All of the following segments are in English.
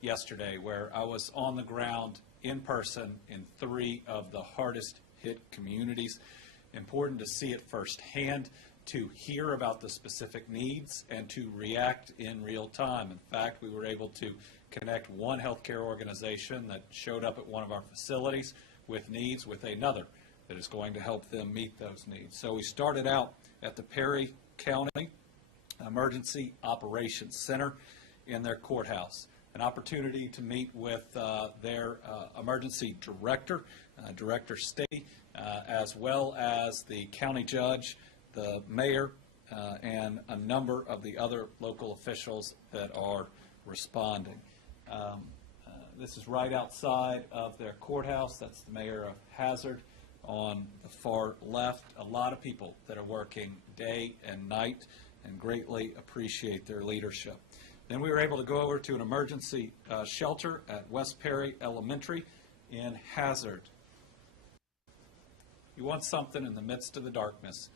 yesterday where I was on the ground in person in 3 of the hardest hit communities. Important to see it firsthand, to hear about the specific needs, and to react in real time. In fact, we were able to connect one healthcare organization that showed up at one of our facilities with needs with another that is going to help them meet those needs. So we started out at the Perry County Emergency Operations Center in their courthouse. An opportunity to meet with their emergency director, Director Stady, as well as the county judge, the mayor, and a number of the other local officials that are responding. This is right outside of their courthouse. That's the mayor of Hazard on the far left. A lot of people that are working day and night, and greatly appreciate their leadership. Then we were able to go over to an emergency shelter at West Perry Elementary in Hazard. You want something in the midst of the darkness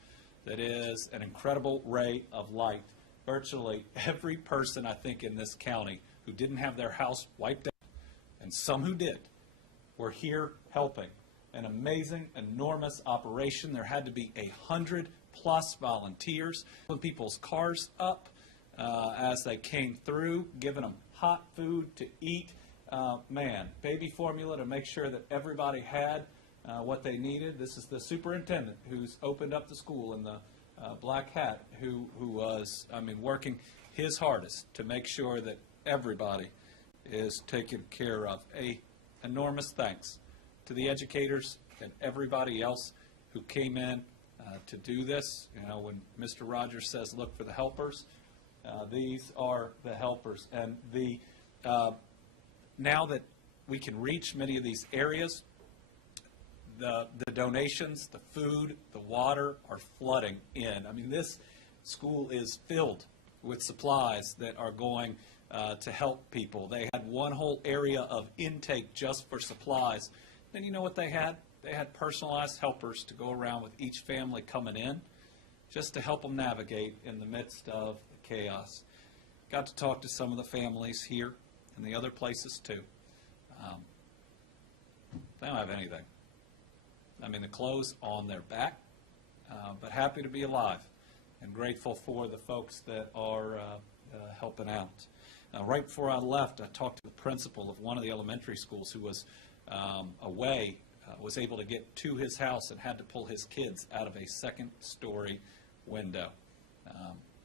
that is an incredible ray of light. Virtually every person, I think, in this county who didn't have their house wiped out, and some who did, were here helping. An amazing, enormous operation. There had to be 100+ volunteers, pulling people's cars up as they came through, giving them hot food to eat. Baby formula to make sure that everybody had what they needed. This is the superintendent who's opened up the school in the black hat, who was, working his hardest to make sure that everybody is taken care of. A enormous thanks to the educators and everybody else who came in to do this. You know, when Mr. Rogers says, look for the helpers, these are the helpers. And the now that we can reach many of these areas, the donations, the food, the water are flooding in. This school is filled with supplies that are going to help people. They had one whole area of intake just for supplies. Then you know what they had? They had personalized helpers to go around with each family coming in just to help them navigate in the midst of the chaos. Got to talk to some of the families here and the other places too. They don't have anything. The clothes on their back, but happy to be alive and grateful for the folks that are helping out. Right before I left, I talked to the principal of one of the elementary schools who was away, was able to get to his house and had to pull his kids out of a second-story window.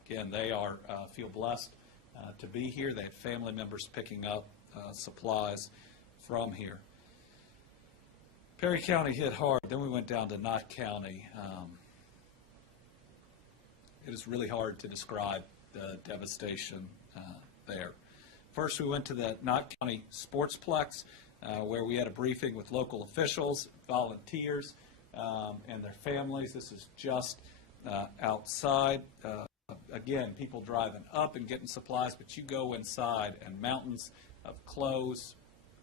Again, they are feel blessed to be here. They had family members picking up supplies from here. Perry County hit hard. Then we went down to Knott County. It is really hard to describe the devastation there. First, we went to the Knott County Sportsplex, where we had a briefing with local officials, volunteers, and their families. This is just outside. Again, people driving up and getting supplies, but you go inside and mountains of clothes.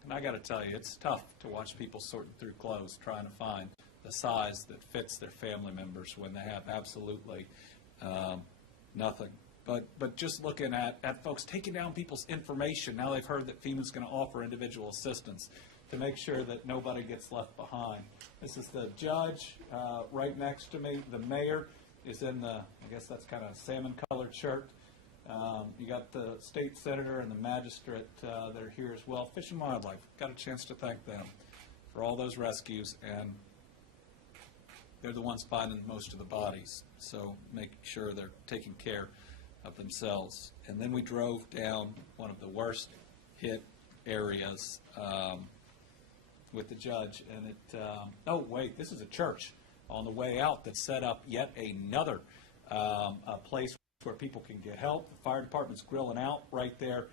And I got to tell you, it's tough to watch people sorting through clothes, trying to find the size that fits their family members when they have absolutely nothing. But just looking at folks taking down people's information, now they've heard that FEMA's going to offer individual assistance to make sure that nobody gets left behind. This is the judge right next to me. The mayor is in the, I guess that's kind of salmon-colored shirt. You got the state senator and the magistrate that are here as well. Fish and Wildlife, got a chance to thank them for all those rescues, and they're the ones finding most of the bodies, so make sure they're taking care of themselves. And then we drove down one of the worst hit areas with the judge, and oh wait, this is a church on the way out that set up yet another place where people can get help. The fire department's grilling out right there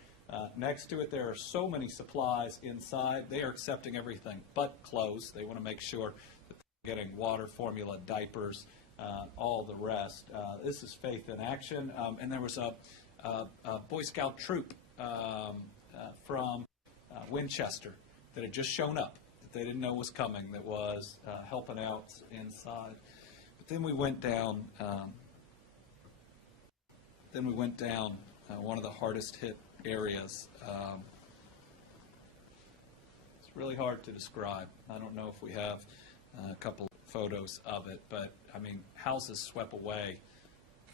next to it. There are so many supplies inside. They are accepting everything but clothes. They want to make sure that they're getting water, formula, diapers, all the rest. This is Faith in Action. And there was a Boy Scout troop from Winchester that had just shown up, that they didn't know was coming, that was helping out inside. But then we went down one of the hardest hit areas really hard to describe. I don't know if we have a couple photos of it, but I mean, houses swept away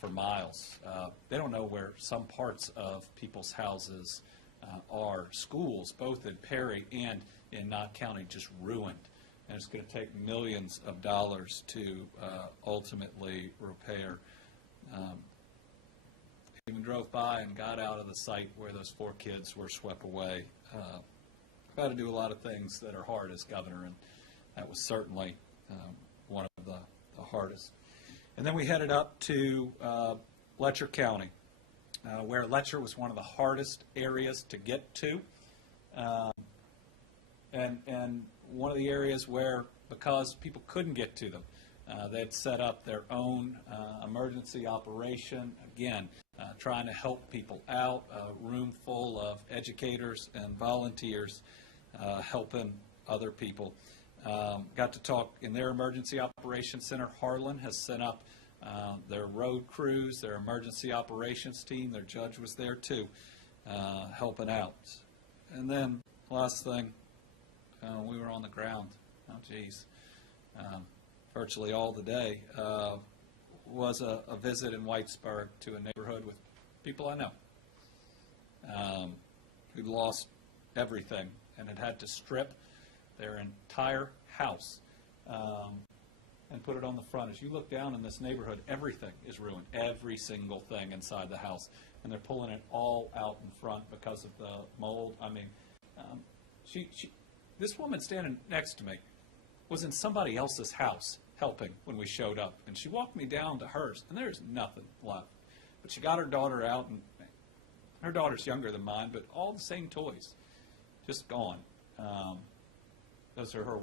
for miles. They don't know where some parts of people's houses are. Schools, both in Perry and in Knott County, just ruined. And it's going to take millions of dollars to ultimately repair. Even drove by and got out of the site where those 4 kids were swept away. I've had to do a lot of things that are hard as governor, and that was certainly one of the hardest. And then we headed up to Letcher County, where Letcher was one of the hardest areas to get to, and one of the areas where, because people couldn't get to them, they had set up their own emergency operation, again, trying to help people out, a room full of educators and volunteers helping other people. Got to talk in their emergency operations center. Harlan has set up their road crews, their emergency operations team. Their judge was there too, helping out. And then last thing, we were on the ground. Oh, geez. Virtually all the day was a visit in Whitesburg to a neighborhood with people I know who lost everything and had to strip their entire house and put it on the front. As you look down in this neighborhood, everything is ruined, every single thing inside the house, and they're pulling it all out in front because of the mold. I mean, this woman standing next to me was in somebody else's house helping when we showed up, and she walked me down to hers, and there's nothing left. But she got her daughter out, and her daughter's younger than mine, but all the same toys, just gone. Those are her,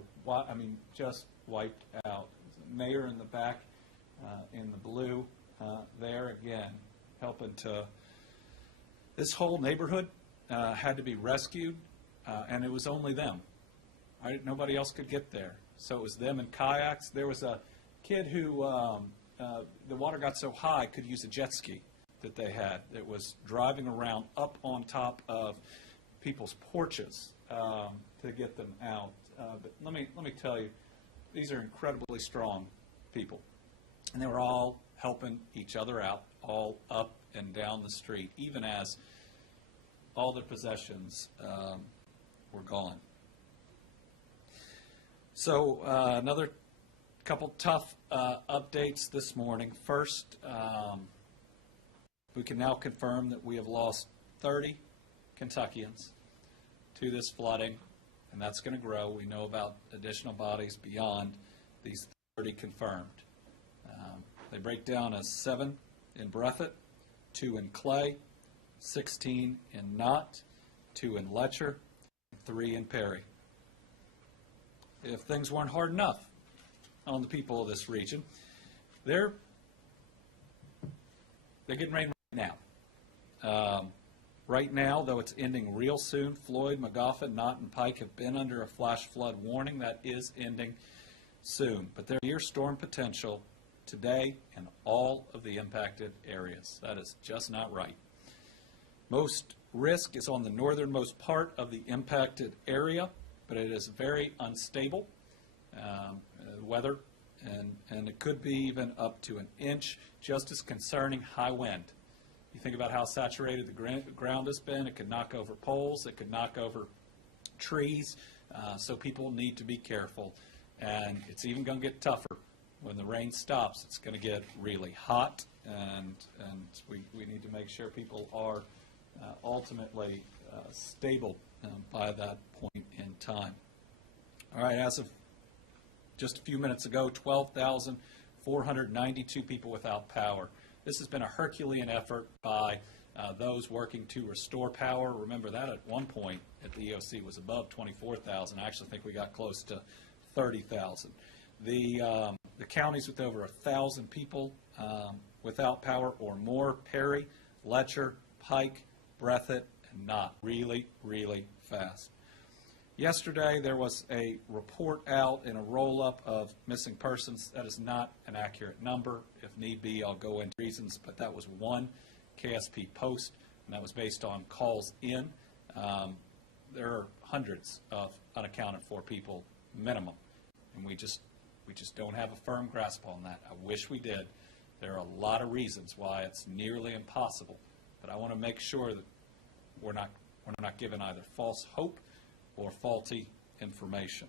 just wiped out. Mayor in the back, in the blue, there again, helping to, this whole neighborhood had to be rescued, and it was only them. Right? Nobody else could get there. So it was them in kayaks. There was a kid who, the water got so high, could use a jet ski that they had. It was driving around up on top of people's porches to get them out. But let me tell you, these are incredibly strong people. And they were all helping each other out, all up and down the street, even as all their possessions were gone. So another couple tough updates this morning. First, we can now confirm that we have lost 30 Kentuckians to this flooding, and that's going to grow. We know about additional bodies beyond these 30 confirmed. They break down as 7 in Breathitt, 2 in Clay, 16 in Knott, 2 in Letcher, 3 in Perry. If things weren't hard enough on the people of this region, they're getting rain right now. Right now, though it's ending real soon, Floyd, Magoffin, Knott, and Pike have been under a flash flood warning. That is ending soon. But there's near storm potential today in all of the impacted areas. That is just not right. Most risk is on the northernmost part of the impacted area, but it is very unstable weather, and it could be even up to an inch. Just as concerning, high wind. You think about how saturated the ground has been. It could knock over poles. It could knock over trees. So people need to be careful. And it's even going to get tougher when the rain stops. It's going to get really hot, and we need to make sure people are ultimately stable by that point in time. All right, as of just a few minutes ago, 12,492 people without power. This has been a Herculean effort by those working to restore power. Remember that at one point at the EOC was above 24,000. I actually think we got close to 30,000. The counties with over 1,000 people without power or more: Perry, Letcher, Pike, Breathitt, and Knott. Really, really fast. Yesterday, there was a report out in a roll-up of missing persons. That is not an accurate number. If need be, I'll go into reasons, but that was one KSP post, and that was based on calls in. There are hundreds of unaccounted for people minimum. And we just don't have a firm grasp on that. I wish we did. There are a lot of reasons why it's nearly impossible, but I want to make sure that we're not given either false hope or faulty information.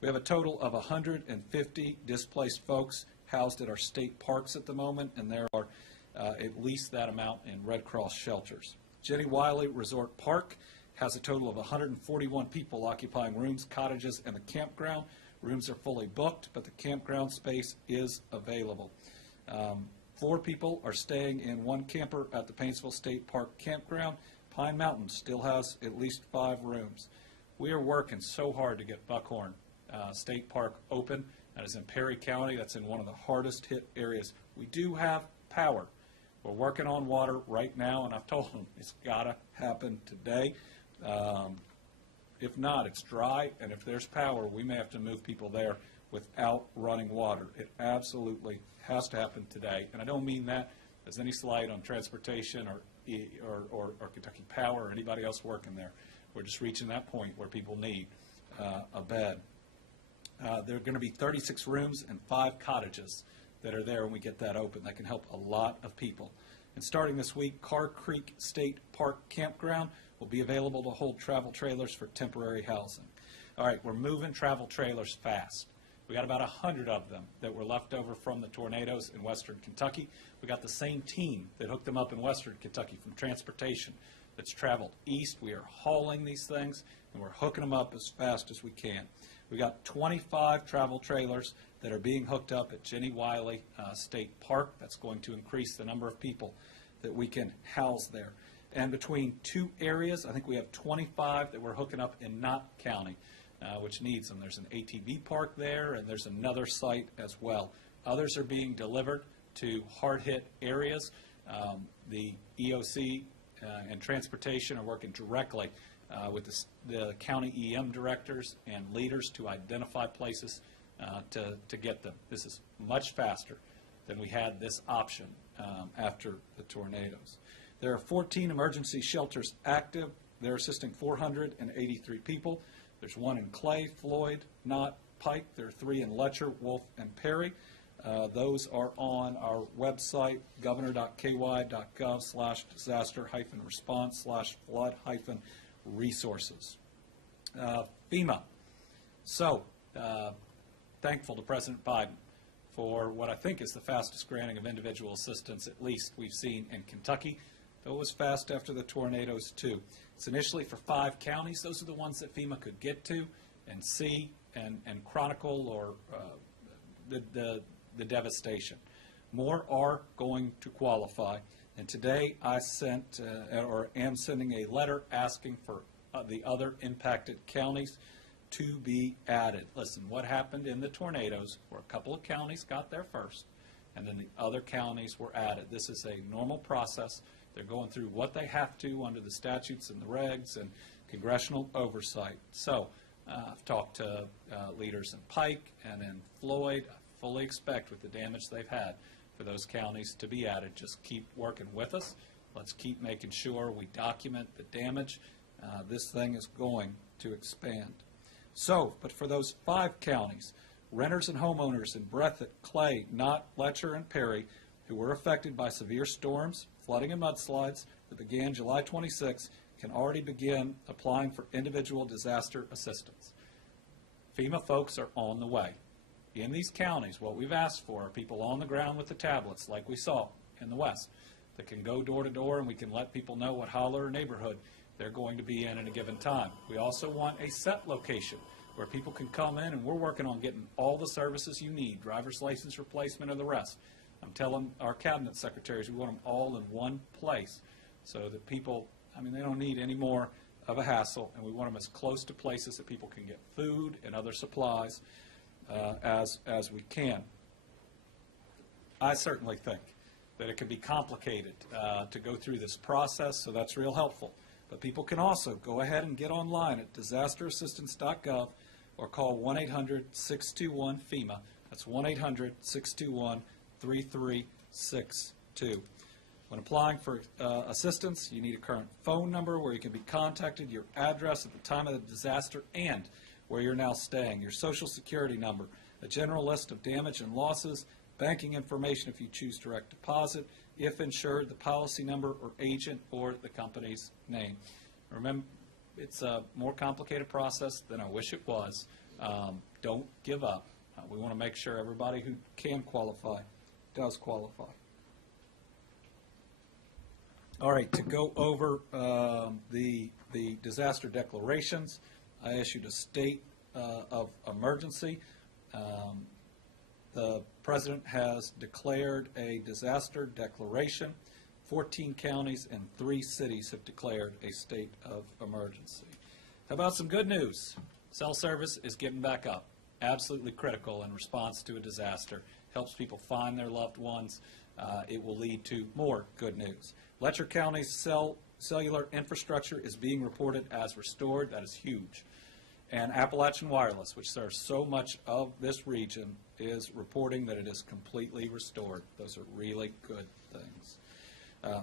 We have a total of 150 displaced folks housed at our state parks at the moment, and there are at least that amount in Red Cross shelters. Jenny Wiley Resort Park has a total of 141 people occupying rooms, cottages, and the campground. Rooms are fully booked, but the campground space is available. 4 people are staying in one camper at the Paintsville State Park Campground. Pine Mountain still has at least 5 rooms. We are working so hard to get Buckhorn State Park open. That is in Perry County. That's in one of the hardest hit areas. We do have power. We're working on water right now, and I've told them it's got to happen today. If not, it's dry, and if there's power, we may have to move people there without running water. It absolutely has to happen today, and I don't mean that as any slight on transportation or Kentucky Power or anybody else working there. We're just reaching that point where people need a bed. There are going to be 36 rooms and 5 cottages that are there when we get that open. That can help a lot of people. And starting this week, Carr Creek State Park Campground will be available to hold travel trailers for temporary housing. All right, we're moving travel trailers fast. We got about 100 of them that were left over from the tornadoes in western Kentucky. We got the same team that hooked them up in western Kentucky from transportation that's traveled east. We are hauling these things, and we're hooking them up as fast as we can. We got 25 travel trailers that are being hooked up at Jenny Wiley State Park. That's going to increase the number of people that we can house there. And between 2 areas, I think we have 25 that we're hooking up in Knott County, which needs them. There's an ATV park there, and there's another site as well. Others are being delivered to hard-hit areas. The EOC and transportation are working directly with the county EM directors and leaders to identify places to get them. This is much faster than we had this option after the tornadoes. There are 14 emergency shelters active. They're assisting 483 people. There's 1 in Clay, Floyd, Knott, Pike. There are 3 in Letcher, Wolf, and Perry. Those are on our website, governor.ky.gov/disaster-response/flood-resources. FEMA. So, thankful to President Biden for what I think is the fastest granting of individual assistance, at least we've seen in Kentucky. Though it was fast after the tornadoes, too. It's initially for 5 counties. Those are the ones that FEMA could get to and see and chronicle or the devastation. More are going to qualify. And today I sent or am sending a letter asking for the other impacted counties to be added. Listen, what happened in the tornadoes were a couple of counties got there first, and then the other counties were added. This is a normal process. They're going through what they have to under the statutes and the regs and congressional oversight. So I've talked to leaders in Pike and in Floyd. I fully expect with the damage they've had for those counties to be added. Just keep working with us. Let's keep making sure we document the damage. This thing is going to expand. So, but for those 5 counties, renters and homeowners in Breathitt, Clay, Knott, Letcher, and Perry who were affected by severe storms, flooding, and mudslides that began July 26 can already begin applying for individual disaster assistance. FEMA folks are on the way. In these counties, what we've asked for are people on the ground with the tablets, like we saw in the West, that can go door to door and we can let people know what holler or neighborhood they're going to be in at a given time. We also want a set location where people can come in, and we're working on getting all the services you need, driver's license replacement and the rest. I'm telling our cabinet secretaries we want them all in one place so that people, they don't need any more of a hassle, and we want them as close to places that people can get food and other supplies as we can. I certainly think that it can be complicated to go through this process, so that's real helpful. But people can also go ahead and get online at disasterassistance.gov or call 1-800-621-FEMA. That's 1-800-621-3362. When applying for assistance, you need a current phone number where you can be contacted, your address at the time of the disaster, and where you're now staying, your Social Security number, a general list of damage and losses, banking information if you choose direct deposit, if insured, the policy number or agent or the company's name. Remember, it's a more complicated process than I wish it was. Don't give up. We want to make sure everybody who can qualify does qualify. All right, to go over the disaster declarations, I issued a state of emergency. The President has declared a disaster declaration. 14 counties and 3 cities have declared a state of emergency. How about some good news? Cell service is getting back up. Absolutely critical in response to a disaster. Helps people find their loved ones. It will lead to more good news. Letcher County's cellular infrastructure is being reported as restored. That is huge. And Appalachian Wireless, which serves so much of this region, is reporting that it is completely restored. Those are really good things.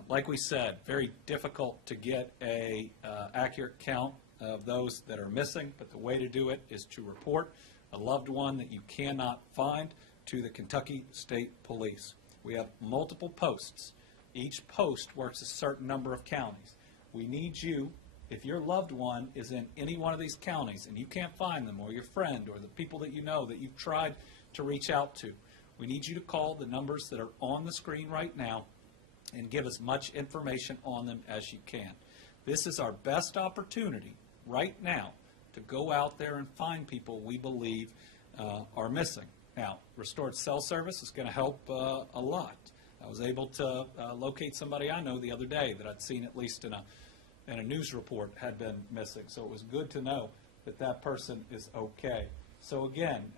Like we said, very difficult to get a accurate count of those that are missing, but the way to do it is to report a loved one that you cannot find to the Kentucky State Police. We have multiple posts. Each post works a certain number of counties. We need you, if your loved one is in any one of these counties and you can't find them, or your friend, or the people that you know that you've tried to reach out to, we need you to call the numbers that are on the screen right now and give as much information on them as you can. This is our best opportunity right now to go out there and find people we believe are missing. Now, restored cell service is going to help a lot. I was able to locate somebody I know the other day that I'd seen, at least in a news report, had been missing. So it was good to know that that person is okay. So again,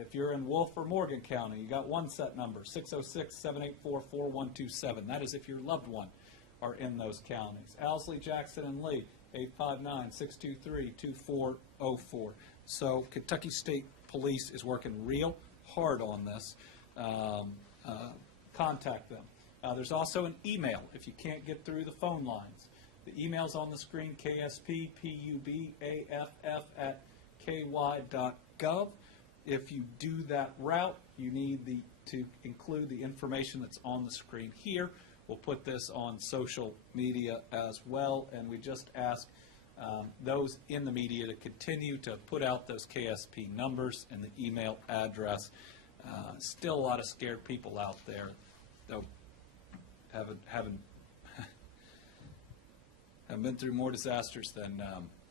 if you're in Wolf or Morgan County, you got one set number, 606-784-4127. That is if your loved one are in those counties. Owsley, Jackson, and Lee, 859-623-2404. So Kentucky State Police is working real hard on this. Contact them. There's also an email if you can't get through the phone lines. The email's on the screen, ksppubbaff@ky.gov. If you do that route, you need to include the information that's on the screen here. We'll put this on social media as well, and we just ask those in the media to continue to put out those KSP numbers and the email address. Still a lot of scared people out there, though haven't been through more disasters than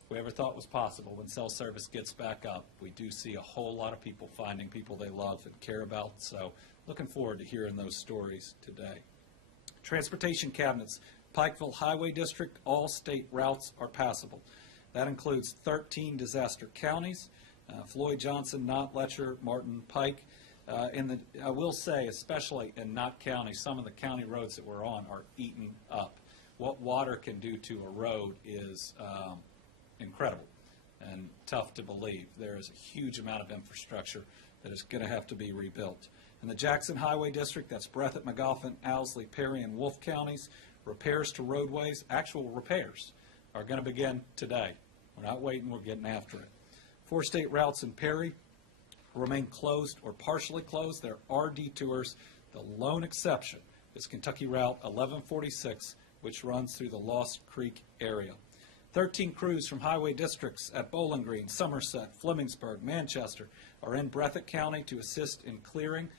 we ever thought was possible. When cell service gets back up, we do see a whole lot of people finding people they love and care about. So looking forward to hearing those stories today. Transportation cabinets, Pikeville Highway District, all state routes are passable. That includes 13 disaster counties, Floyd, Johnson, Knott, Letcher, Martin, Pike. I will say, especially in Knott County, some of the county roads that we're on are eaten up. What water can do to a road is incredible and tough to believe. There is a huge amount of infrastructure that is going to have to be rebuilt. In the Jackson Highway District, that's Breathitt, McGoffin, Owsley, Perry, and Wolfe counties, repairs to roadways, actual repairs, are going to begin today. We're not waiting, we're getting after it. 4 state routes in Perry remain closed or partially closed. There are detours. The lone exception is Kentucky Route 1146, which runs through the Lost Creek area. 13 crews from highway districts at Bowling Green, Somerset, Flemingsburg, Manchester are in Breathitt County to assist in clearing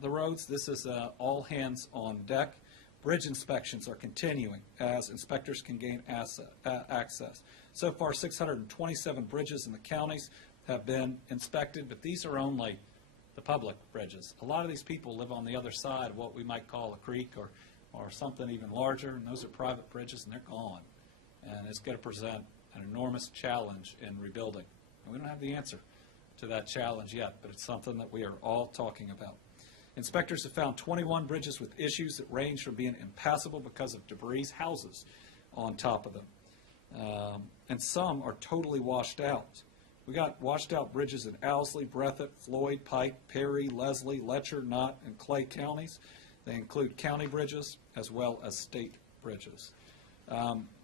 the roads. This is all hands on deck. Bridge inspections are continuing as inspectors can gain access. So far, 627 bridges in the counties have been inspected, but these are only the public bridges. A lot of these people live on the other side of what we might call a creek or something even larger, and those are private bridges, and they're gone. And it's going to present an enormous challenge in rebuilding. And we don't have the answer to that challenge yet, but it's something that we are all talking about. Inspectors have found 21 bridges with issues that range from being impassable because of debris, houses on top of them, and some are totally washed out. We got washed out bridges in Owsley, Breathitt, Floyd, Pike, Perry, Leslie, Letcher, Knott, and Clay counties. They include county bridges as well as state bridges.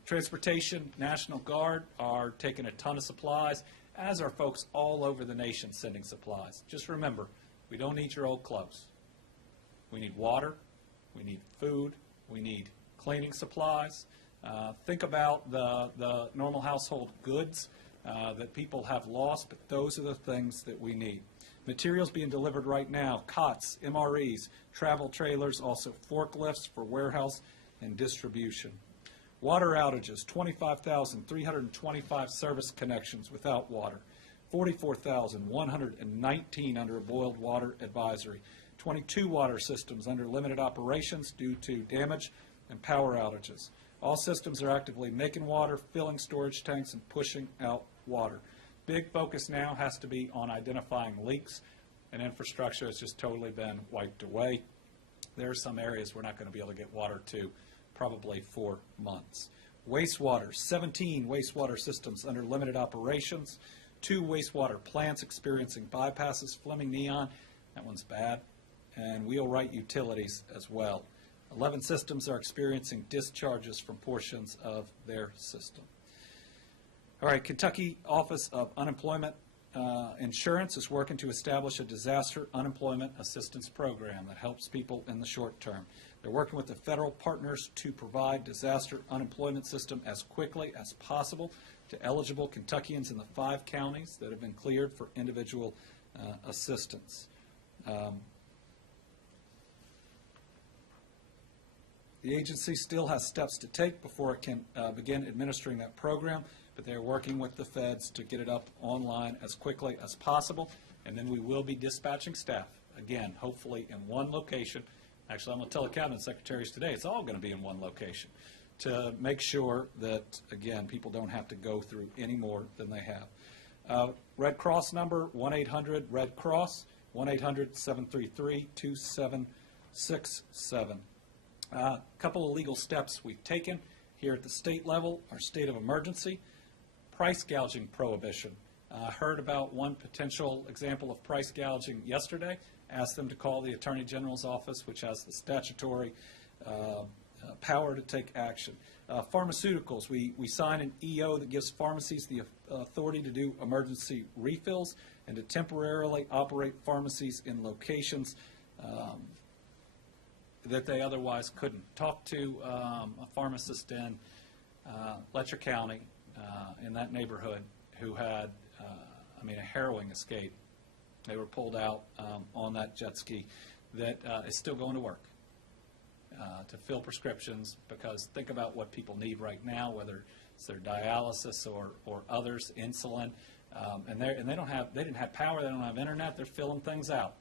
Transportation, National Guard are taking a ton of supplies, as are folks all over the nation sending supplies. Just remember, we don't need your old clothes. We need water, we need food, we need cleaning supplies. Think about the normal household goods that people have lost, but those are the things that we need. Materials being delivered right now: cots, MREs, travel trailers, also forklifts for warehouse and distribution. Water outages: 25,325 service connections without water, 44,119 under a boiled water advisory, 22 water systems under limited operations due to damage and power outages. All systems are actively making water, filling storage tanks, and pushing out water. Big focus now has to be on identifying leaks, and infrastructure has just totally been wiped away. There are some areas we're not going to be able to get water to probably for months. Wastewater: 17 wastewater systems under limited operations, 2 wastewater plants experiencing bypasses, Fleming Neon, that one's bad, and Wheelwright Utilities as well. 11 systems are experiencing discharges from portions of their system. All right, Kentucky Office of Unemployment Insurance is working to establish a disaster unemployment assistance program that helps people in the short term. They're working with the federal partners to provide disaster unemployment system as quickly as possible to eligible Kentuckians in the 5 counties that have been cleared for individual assistance. The agency still has steps to take before it can begin administering that program, but they're working with the feds to get it up online as quickly as possible, and then we will be dispatching staff, again, hopefully in one location. Actually, I'm going to tell the cabinet secretaries today it's all going to be in one location to make sure that, again, people don't have to go through any more than they have. Red Cross number, 1-800-RED-CROSS, 1-800-733-2767. A couple of legal steps we've taken here at the state level: our state of emergency, price gouging prohibition. Heard about one potential example of price gouging yesterday. Asked them to call the Attorney General's office, which has the statutory power to take action. Pharmaceuticals: we sign an EO that gives pharmacies the authority to do emergency refills and to temporarily operate pharmacies in locations that they otherwise couldn't. Talk to a pharmacist in Letcher County, in that neighborhood, who had, a harrowing escape. They were pulled out on that jet ski that is still going to work to fill prescriptions, because think about what people need right now, whether it's their dialysis or others, insulin, and they didn't have power, they don't have internet, they're filling things out,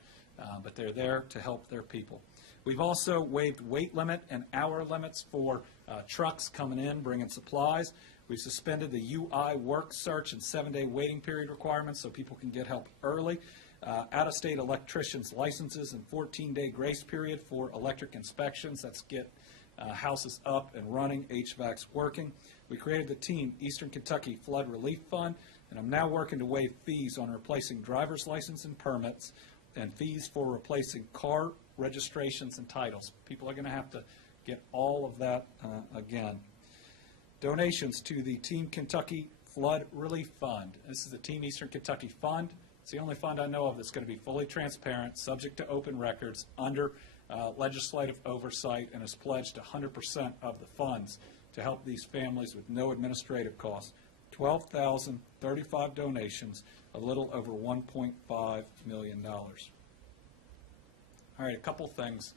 but they're there to help their people. We've also waived weight limit and hour limits for trucks coming in, bringing supplies. We've suspended the UI work search and 7-day waiting period requirements so people can get help early. Out-of-state electricians' licenses and 14-day grace period for electric inspections. That's get houses up and running, HVAC's working. We created the TEAM Eastern Kentucky Flood Relief Fund, and I'm now working to waive fees on replacing driver's license and permits and fees for replacing car registrations and titles. People are going to have to get all of that again. Donations to the Team Kentucky Flood Relief Fund. This is the Team Eastern Kentucky Fund. It's the only fund I know of that's going to be fully transparent, subject to open records, under legislative oversight, and has pledged 100% of the funds to help these families with no administrative costs. 12,035 donations, a little over $1.5 million. All right, a couple things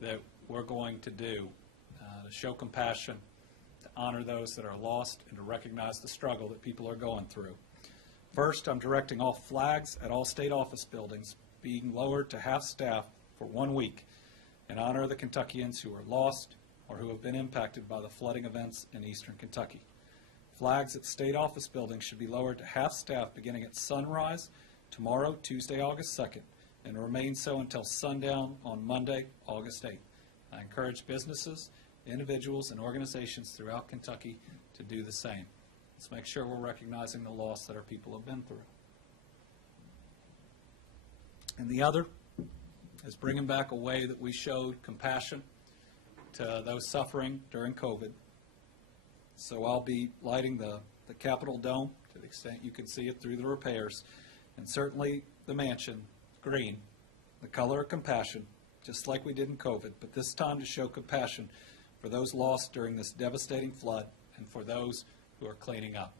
that we're going to do to show compassion, to honor those that are lost, and to recognize the struggle that people are going through. First, I'm directing all flags at all state office buildings being lowered to half staff for 1 week in honor of the Kentuckians who are lost or who have been impacted by the flooding events in eastern Kentucky. Flags at state office buildings should be lowered to half staff beginning at sunrise tomorrow, Tuesday, August 2nd, and remain so until sundown on Monday, August 8th. I encourage businesses, individuals, and organizations throughout Kentucky to do the same. Let's make sure we're recognizing the loss that our people have been through. And the other is bringing back a way that we showed compassion to those suffering during COVID. So I'll be lighting the Capitol Dome to the extent you can see it through the repairs, and certainly the mansion, green, the color of compassion, just like we did in COVID, but this time to show compassion for those lost during this devastating flood and for those who are cleaning up.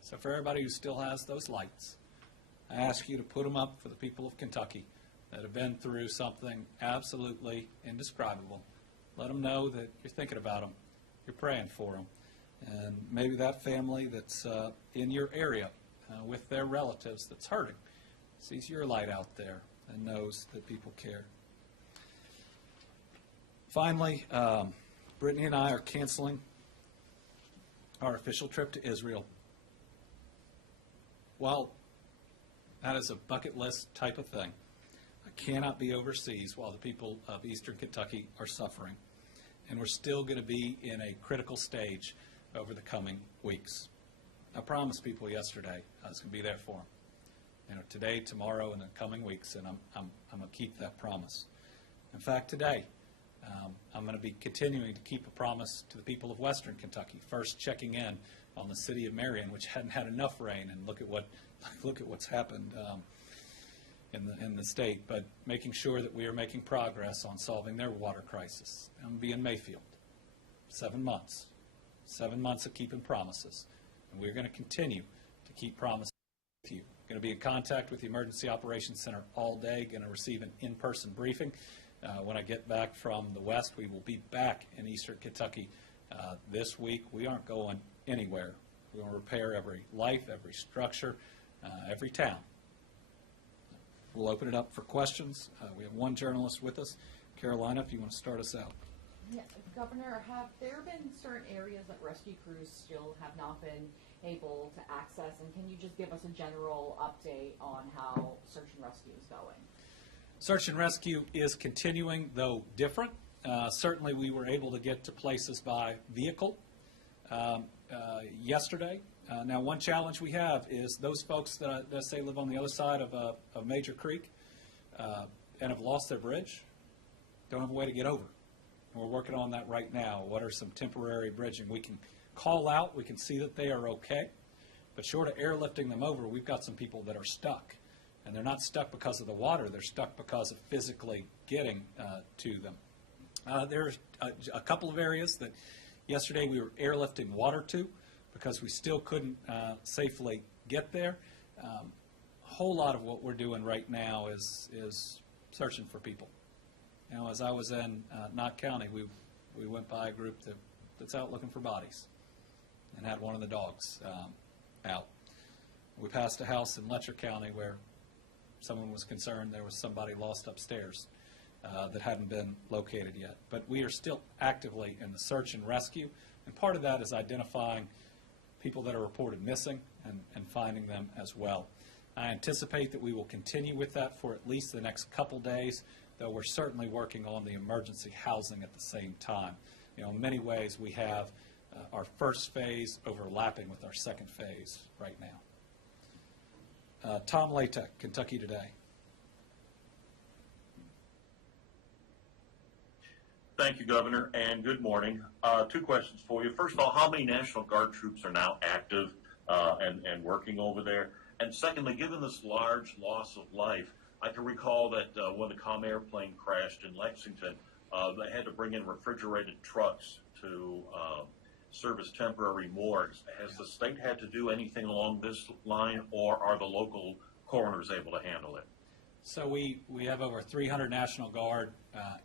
So for everybody who still has those lights, I ask you to put them up for the people of Kentucky that have been through something absolutely indescribable. Let them know that you're thinking about them, you're praying for them, and maybe that family that's in your area with their relatives that's hurting sees your light out there and knows that people care. Finally, Brittany and I are canceling our official trip to Israel. While that is a bucket list type of thing, I cannot be overseas while the people of Eastern Kentucky are suffering. And we're still going to be in a critical stage over the coming weeks. I promised people yesterday I was going to be there for them. You know, today, tomorrow, and the coming weeks, and I'm going to keep that promise. In fact, today, I'm going to be continuing to keep a promise to the people of Western Kentucky. First, checking in on the city of Marion, which hadn't had enough rain, and look at what's happened in the state. But making sure that we are making progress on solving their water crisis. I'm going to be in Mayfield, 7 months, 7 months of keeping promises, and we're going to continue to keep promises with you. Going to be in contact with the Emergency Operations Center all day. Going to receive an in-person briefing. When I get back from the West, we will be back in Eastern Kentucky this week. We aren't going anywhere. We're going to repair every life, every structure, every town. We'll open it up for questions. We have one journalist with us. Carolina, if you want to start us out. Yeah, Governor, have there been certain areas that rescue crews still have not been able to access? And can you just give us a general update on how search and rescue is going? Search and rescue is continuing, though different. Certainly we were able to get to places by vehicle yesterday. Now, one challenge we have is those folks that say live on the other side of a major creek and have lost their bridge, don't have a way to get over. And we're working on that right now. What are some temporary bridging? We can call out, we can see that they are okay, but short of airlifting them over, we've got some people that are stuck. And they're not stuck because of the water, they're stuck because of physically getting to them. There's a couple of areas that yesterday we were airlifting water to because we still couldn't safely get there. A whole lot of what we're doing right now is searching for people. You know, as I was in Knott County, we went by a group that's out looking for bodies and had one of the dogs out. We passed a house in Letcher County where someone was concerned there was somebody lost upstairs that hadn't been located yet. But we are still actively in the search and rescue, and part of that is identifying people that are reported missing and finding them as well. I anticipate that we will continue with that for at least the next couple days, though we're certainly working on the emergency housing at the same time. You know, in many ways we have our first phase overlapping with our second phase right now. Tom Latek, Kentucky Today. Thank you, Governor, and good morning. 2 questions for you. First of all, how many National Guard troops are now active and working over there? And secondly, given this large loss of life, I can recall that when the ComAir plane crashed in Lexington, they had to bring in refrigerated trucks to serve as temporary morgues. Has the state had to do anything along this line, or are the local coroners able to handle it? So we have over 300 National Guard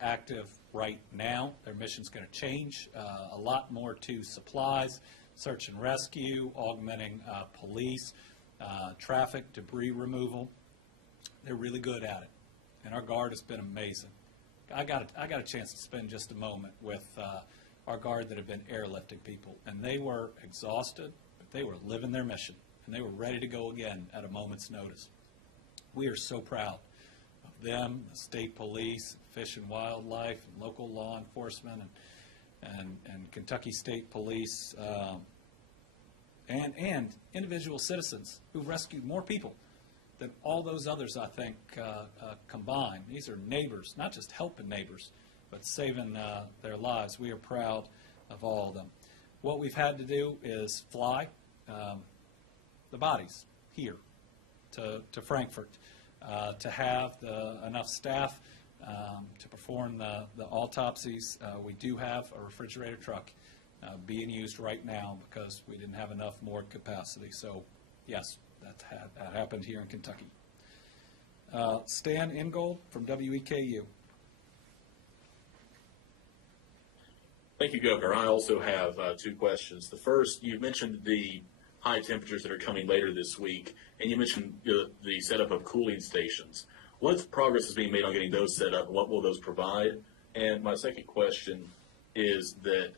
active right now. Their mission's going to change a lot more to supplies, search and rescue, augmenting police, traffic, debris removal. They're really good at it, and our Guard has been amazing. I got a chance to spend just a moment with our Guard that have been airlifting people, and they were exhausted, but they were living their mission, and they were ready to go again at a moment's notice. We are so proud of them, the state police, Fish and Wildlife, and local law enforcement, and Kentucky State Police, and individual citizens who rescued more people than all those others, I think, combined. These are neighbors, not just helping neighbors, but saving their lives. We are proud of all of them. What we've had to do is fly the bodies here to Frankfurt, to have enough staff to perform the autopsies. We do have a refrigerator truck being used right now because we didn't have enough morgue capacity. So, yes, that happened here in Kentucky. Stan Ingold from WEKU. Thank you, Governor. I also have two questions. The first, you mentioned the high temperatures that are coming later this week, and you mentioned the setup of cooling stations. What progress is being made on getting those set up, and what will those provide? And my second question is that,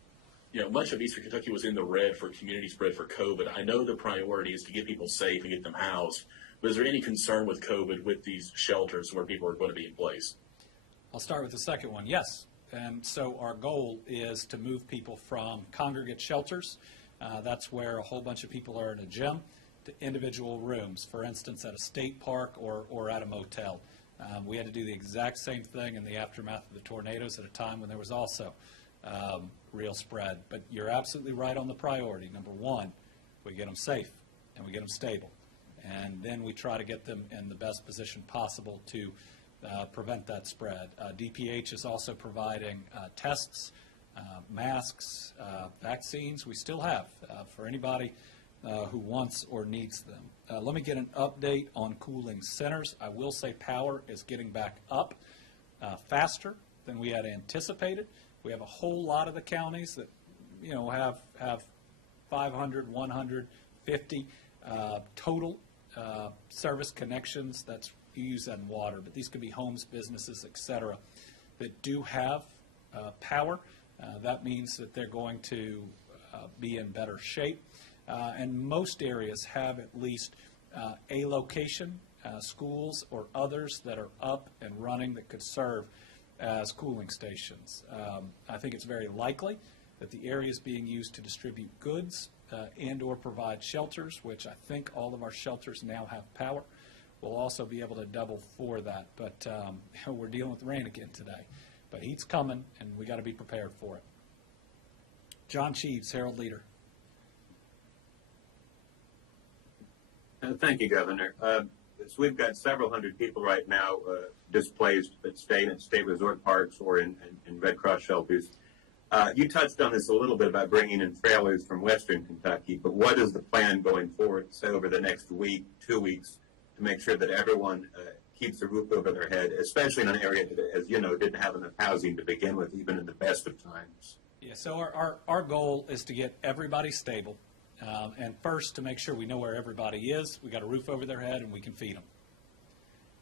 much of Eastern Kentucky was in the red for community spread for COVID. I know the priority is to get people safe and get them housed, but is there any concern with COVID with these shelters where people are going to be in place? I'll start with the second one. Yes. And so our goal is to move people from congregate shelters, that's where a whole bunch of people are in a gym, to individual rooms, for instance, at a state park or at a motel. We had to do the exact same thing in the aftermath of the tornadoes at a time when there was also real spread. But you're absolutely right on the priority. Number one, we get them safe and we get them stable. And then we try to get them in the best position possible to prevent that spread. DPH is also providing tests, masks, vaccines. We still have for anybody who wants or needs them. Let me get an update on cooling centers. I will say power is getting back up faster than we had anticipated. We have a whole lot of the counties that have 500, 150 total service connections. That's, you use that in water, but these could be homes, businesses, et cetera, that do have power. That means that they're going to be in better shape. And most areas have at least a location, schools or others that are up and running that could serve as cooling stations. I think it's very likely that the areas being used to distribute goods and or provide shelters, which I think all of our shelters now have power, will also be able to double for that. But we're dealing with rain again today. But heat's coming, and we got to be prepared for it. John Cheeves, Herald Leader. Thank you, Governor. So we've got several hundred people right now displaced that stay in state resort parks or in Red Cross shelters. You touched on this a little bit about bringing in trailers from Western Kentucky, but what is the plan going forward, say over the next week, 2 weeks, to make sure that everyone keeps a roof over their head, especially in an area that, as you know, didn't have enough housing to begin with, even in the best of times? Yeah, so our goal is to get everybody stable. And first, to make sure we know where everybody is, we got a roof over their head and we can feed them.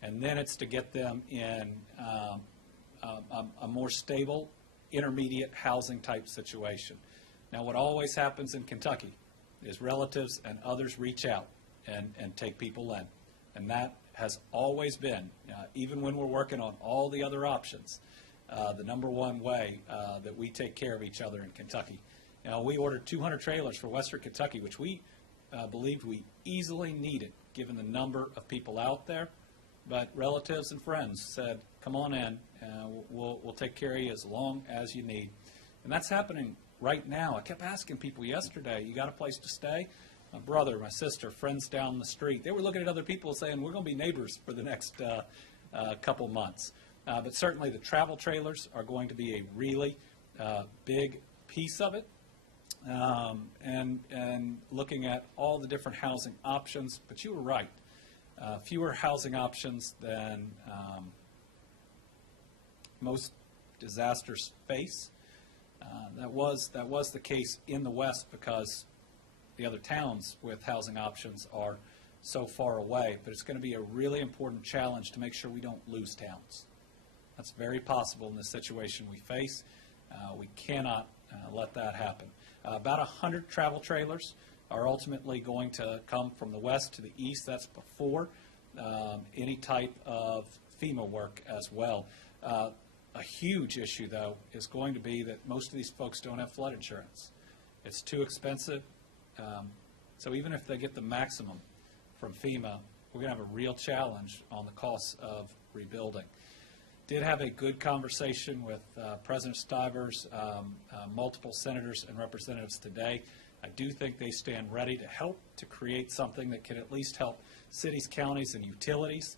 And then it's to get them in a more stable, intermediate housing type situation. Now, what always happens in Kentucky is relatives and others reach out and take people in. And that has always been, even when we're working on all the other options, the number one way that we take care of each other in Kentucky. Now, we ordered 200 trailers for Western Kentucky, which we believed we easily needed, given the number of people out there. But relatives and friends said, come on in, we'll take care of you as long as you need. And that's happening right now. I kept asking people yesterday, you got a place to stay? My brother, my sister, friends down the street, they were looking at other people saying, we're going to be neighbors for the next couple months. But certainly the travel trailers are going to be a really big piece of it. And looking at all the different housing options, but you were right. Fewer housing options than most disasters face. That was the case in the West because the other towns with housing options are so far away. But it's going to be a really important challenge to make sure we don't lose towns. That's very possible in the situation we face. We cannot let that happen. About 100 travel trailers are ultimately going to come from the west to the east. That's before any type of FEMA work as well. A huge issue, though, is going to be that most of these folks don't have flood insurance. It's too expensive. So even if they get the maximum from FEMA, we're going to have a real challenge on the costs of rebuilding. Did have a good conversation with President Stivers, multiple senators and representatives today. I do think they stand ready to help to create something that can at least help cities, counties, and utilities.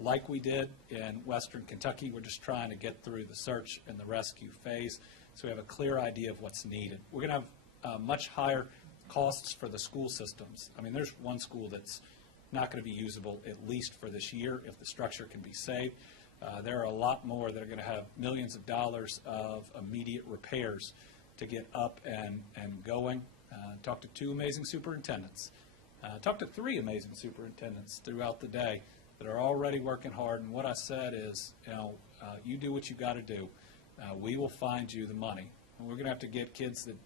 Like we did in Western Kentucky, we're just trying to get through the search and the rescue phase so we have a clear idea of what's needed. We're going to have much higher costs for the school systems. I mean, there's one school that's not going to be usable at least for this year if the structure can be saved. There are a lot more that are going to have millions of dollars of immediate repairs to get up and going. Talked to two amazing superintendents. Talked to three amazing superintendents throughout the day that are already working hard. And what I said is, you do what you got to do. We will find you the money. And we're going to have to get kids that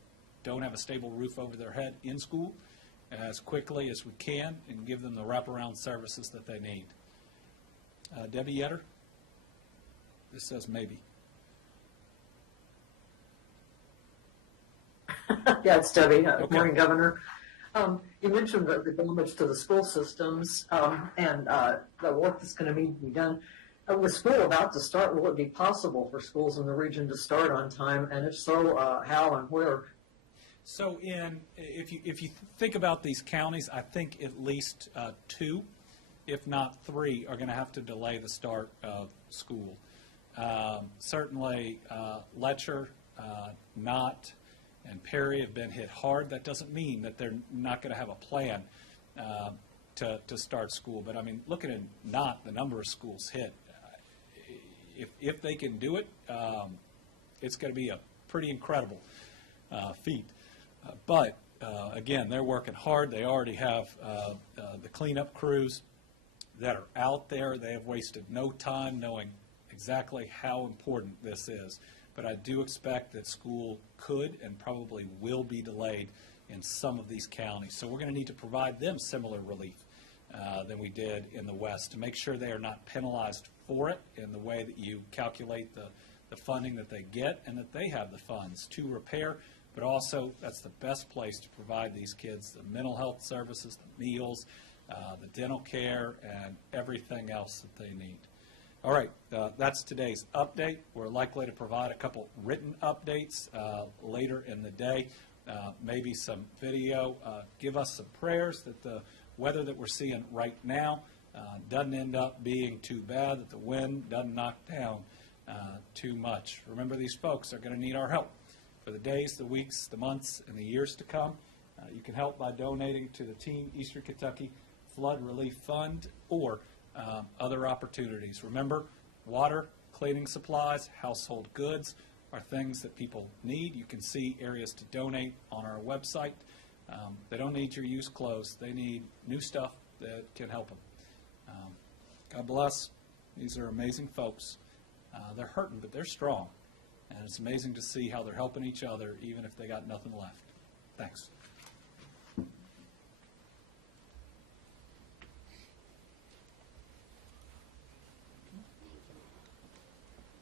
don't have a stable roof over their head in school as quickly as we can and give them the wraparound services that they need. Debbie Yetter? This says maybe. Yeah, it's Debbie. Okay. Good morning, Governor. You mentioned the damage to the school systems and the work that's going to need to be done. With school about to start, will it be possible for schools in the region to start on time? And if so, how and where? So if you think about these counties, I think at least two, if not three, are going to have to delay the start of school. Certainly Letcher, Knott, and Perry have been hit hard. That doesn't mean that they're not going to have a plan to start school. But I mean, looking at Knott, the number of schools hit, if they can do it, it's going to be a pretty incredible feat. But again, they're working hard. They already have the cleanup crews that are out there. They have wasted no time knowing exactly how important this is. But I do expect that school could and probably will be delayed in some of these counties. So we're going to need to provide them similar relief than we did in the West to make sure they are not penalized for it in the way that you calculate the funding that they get and that they have the funds to repair. But also, that's the best place to provide these kids the mental health services, the meals, the dental care, and everything else that they need. All right, that's today's update. We're likely to provide a couple written updates later in the day, maybe some video. Give us some prayers that the weather that we're seeing right now doesn't end up being too bad, that the wind doesn't knock down too much. Remember, these folks are going to need our help for the days, the weeks, the months, and the years to come. You can help by donating to the Team Eastern Kentucky Flood Relief Fund or other opportunities. Remember, water, cleaning supplies, household goods are things that people need. You can see areas to donate on our website. They don't need your used clothes. They need new stuff that can help them. God bless. These are amazing folks. They're hurting, but they're strong. And it's amazing to see how they're helping each other, even if they got nothing left. Thanks.